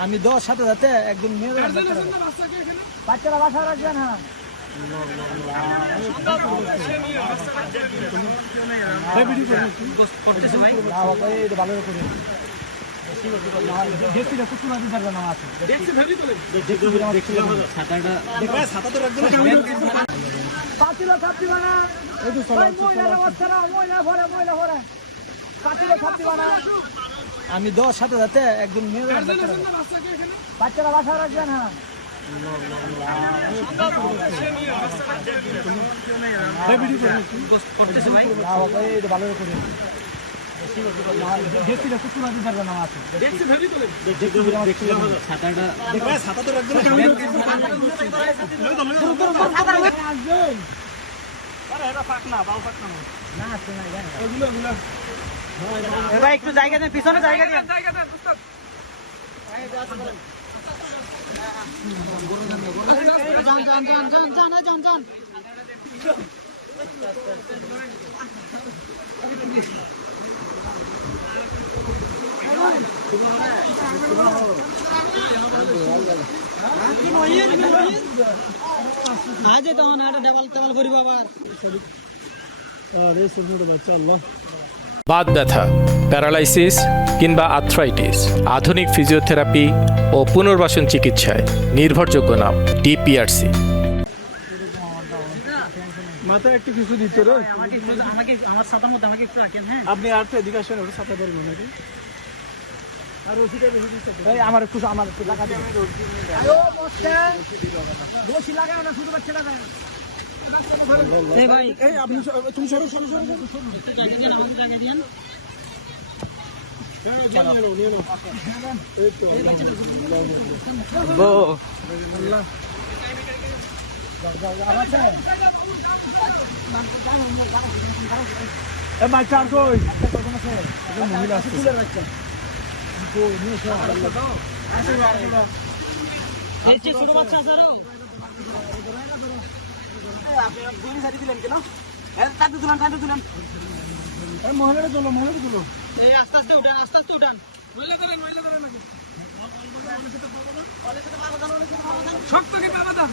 আমি 10 সাথে যাতে একজন মেয়ে বাচ্চারা বাসা রাখবেন। হ্যাঁ ভালো করে আমি 10 সাথে যাতে একজন মেয়ে বাচ্চারা বাসা রাখবেন। হ্যাঁ ভালো করে ভাই একটু জায়গা দেন, পিছনে জায়গা দেন। বাত ব্যথা, প্যারালাইসিস কিংবা আর্থ্রাইটিস, আধুনিক ফিজিওথেরাপি ও পুনর্বাসন চিকিৎসায় নির্ভরযোগ্য নাম ডিপিআরসি। মাথায় একটু কিছু দিতে আমার ছাতার মধ্যে আমাকে একটু রাখেন। হ্যাঁ আপনি আর তো এদিকে আসেন, ওটা ছাতা ধরবেন নাকি? আর ওষুধটা বেশি দিতে আমার একটু লাগা দিন। আয়ো বসেন, বেশি লাগাও না, শুধু বাচ্চা লাগাও। এই ভাই এই আপনি তুমি সরো সরো সরো লাগা দেন। গো আল্লাহ বাচ্চা আর কই মহিলা আছে ছোট বাচ্চা আছে মহিলাটা চলো, মহিলাটা চলো, আস্তে আস্তে উঠান, আস্তে আস্তে উঠান। মহিলা করেন, মহিলা করেন শক্ত কি বাবা